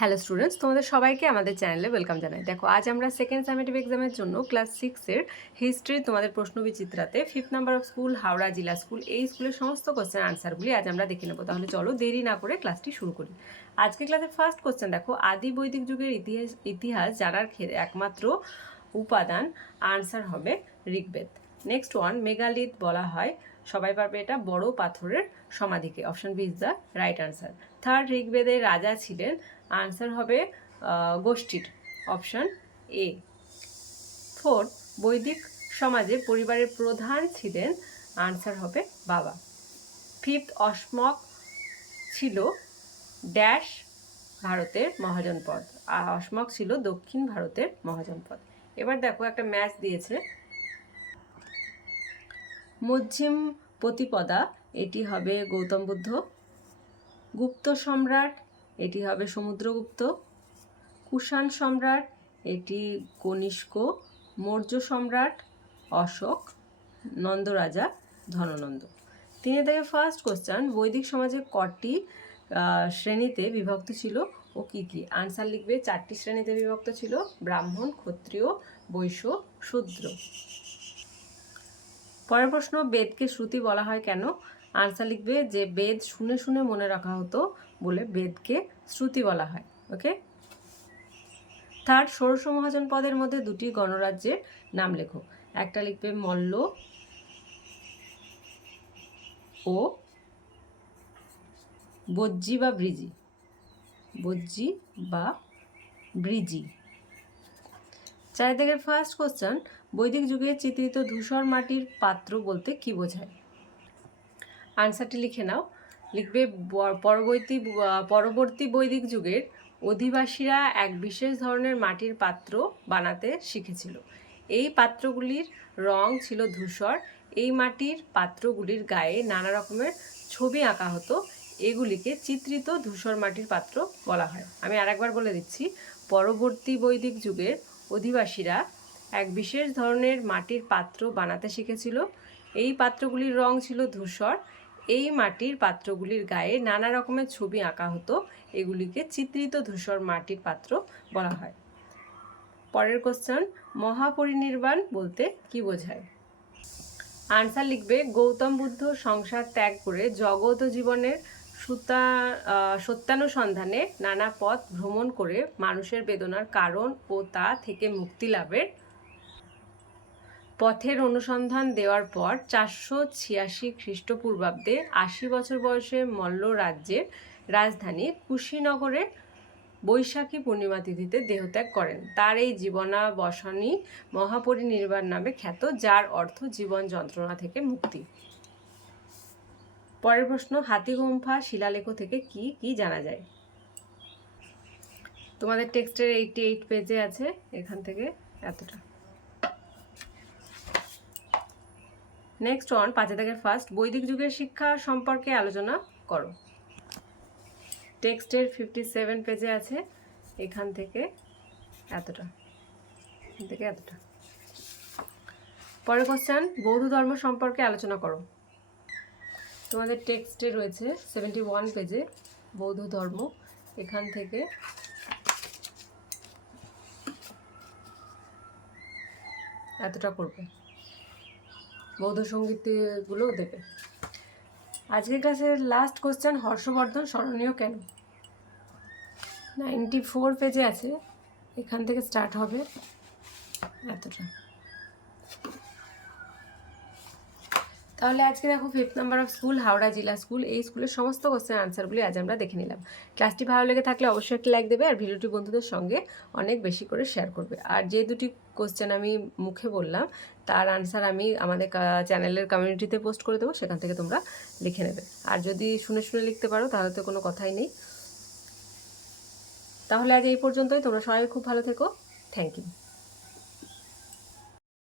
Hello students তোমাদের সবাইকে আমাদের চ্যানেলে ওয়েলকাম জানাই। দেখো, আজ আমরা সেকেন্ড সামেটিভ এক্সামের জন্য ক্লাস সিক্সের হিস্ট্রি তোমাদের প্রশ্ন বিচিত্রাতে fifth number of school Howrah জেলা স্কুল এই স্কুলের সমস্ত কোশ্চেন আনসারগুলি আজ আমরা দেখে নেব। তাহলে চলো দেরি না করে ক্লাসটি শুরু করি। আজকে ক্লাসের ফার্স্ট কোশ্চেন দেখো, আদি বৈদিক যুগের ইতিহাস ইতিহাস জানার ক্ষেত্রে একমাত্র উপাদান আনসার হবে ঋগ্বেদ। নেক্সট ওয়ান মেগালিথ বলা হয়। সবাই পারবে এটা, বড় পাথরের সমাধিকে। Option B is the right answer third ঋগ্বেদের রাজা ছিলেন আনসার হবে গোষ্ঠীর অপশন এ ফোর্থ বৈদিক সমাজে পরিবারের প্রধান ছিলেন আনসার হবে বাবা। ফিফথ অসমক ছিল ড্যাশ ভারতের মহাজনপদ আর অসমক ছিল দক্ষিণ ভারতের মহাজনপদ এবার দেখো একটা ম্যাচ দিয়েছে। মধ্যম প্রতিপদা, এটি হবে গৌতম বুদ্ধ। গুপ্ত সম্রাট এটি হবে সমুদ্রগুপ্ত। কুষাণ সম্রাট, এটি কনিষ্ক। মৌর্য সম্রাট, অশোক। নন্দরাজা, ধননন্দ। তিনি থেকে ফার্স্ট কোশ্চেন বৈদিক সমাজে কটি শ্রেণীতে বিভক্ত ছিল ও কী কী? আনসার লিখবে, চারটি শ্রেণীতে বিভক্ত ছিল, ব্রাহ্মণ, ক্ষত্রিয়, বৈশ্য, শূদ্র। পরের প্রশ্ন, বেদকে শ্রুতি বলা হয় কেন? আনসার লিখবে যে বেদ শুনে শুনে মনে রাখা হতো বলে বেদকে শ্রুতি বলা হয় ওকে থার্ড ষোড়শ মহাজন পদের মধ্যে দুটি গণরাজ্যের নাম লেখো। একটা লিখবে মল্ল ও বজ্জি বা ব্রিজি। বজ্জি বা ব্রিজি। চারিদিকের ফার্স্ট কোশ্চেন বৈদিক যুগে চিত্রিত ধূসর মাটির পাত্র বলতে কি বোঝায়? আনসারটি লিখে নাও। লিখবে পরবর্তী পরবর্তী বৈদিক যুগের অধিবাসীরা এক বিশেষ ধরনের মাটির পাত্র বানাতে শিখেছিল। এই পাত্রগুলির রং ছিল ধূসর। এই মাটির পাত্রগুলির গায়ে নানা রকমের ছবি আঁকা হতো। এগুলিকে চিত্রিত ধূসর মাটির পাত্র বলা হয়। আমি আরেকবার বলে দিচ্ছি, পরবর্তী বৈদিক যুগের অধিবাসীরা এক বিশেষ ধরনের মাটির পাত্র বানাতে শিখেছিল। এই পাত্রগুলির রং ছিল ধূসর। এই মাটির পাত্রগুলির গায়ে নানা রকমের ছবি আঁকা হতো। এগুলিকে চিত্রিত ধূসর মাটির পাত্র বলা হয়। পরের কোশ্চেন মহাপরিনির্বাণ বলতে কি বোঝায়? আনসার লিখবে, গৌতম বুদ্ধ সংসার ত্যাগ করে জগৎ জীবনের সুতা সত্যানুসন্ধানে নানা পথ ভ্রমণ করে মানুষের বেদনার কারণ ও তা থেকে মুক্তি লাভের পথের অনুসন্ধান দেওয়ার পর চারশো ছিয়াশি খ্রিস্টপূর্বাব্দে আশি বছর বয়সে মল্ল রাজ্যের রাজধানী কুশীনগরে বৈশাখী পূর্ণিমা তিথিতে দেহত্যাগ করেন। তার এই জীবনাবসানই মহাপরিনির্বাণ নামে খ্যাত, যার অর্থ জীবন যন্ত্রণা থেকে মুক্তি। পরের প্রশ্ন হাতিগুম্ফা শিলালেখ থেকে কি কি জানা যায়? তোমাদের টেক্সটের এইটি এইট পেজে আছে এখান থেকে এতটা। নেক্সট ওয়ান পাঁচে থেকে ফার্স্ট বৈদিক যুগের শিক্ষা সম্পর্কে আলোচনা করো। টেক্সটের ফিফটি সেভেন পেজে আছে, এখান থেকে এতটা, এখান থেকে এতটা। পরের কোশ্চেন বৌদ্ধ ধর্ম সম্পর্কে আলোচনা করো। তোমাদের টেক্সটে রয়েছে সেভেন্টি ওয়ান পেজে বৌদ্ধ ধর্ম, এখান থেকে এতটা করবে। বৌদ্ধ সঙ্গীতগুলোও দেবে। আজকের ক্লাসের লাস্ট কোশ্চেন হর্ষবর্ধন, স্মরণীয় কেন? নাইনটি ফোর পেজে আছে, এখান থেকে স্টার্ট হবে, এতটা। তাহলে আজকে দেখো fifth number of school Howrah জেলা স্কুল এই স্কুলের সমস্ত কোশ্চেন আনসারগুলি আজ আমরা দেখে নিলাম। ক্লাসটি ভালো লেগে থাকলে অবশ্যই একটি লাইক দেবে আর ভিডিওটি বন্ধুদের সঙ্গে অনেক বেশি করে শেয়ার করবে। আর যে দুটি কোশ্চেন আমি মুখে বললাম, তার আনসার আমি আমাদের চ্যানেলের কমিউনিটিতে পোস্ট করে দেবো, সেখান থেকে তোমরা লিখে নেবে। আর যদি শুনে শুনে লিখতে পারো, তাহলে তো কোনো কথাই নেই। তাহলে আজ এই পর্যন্তই, তোমরা সবাই খুব ভালো থেকো। Thank you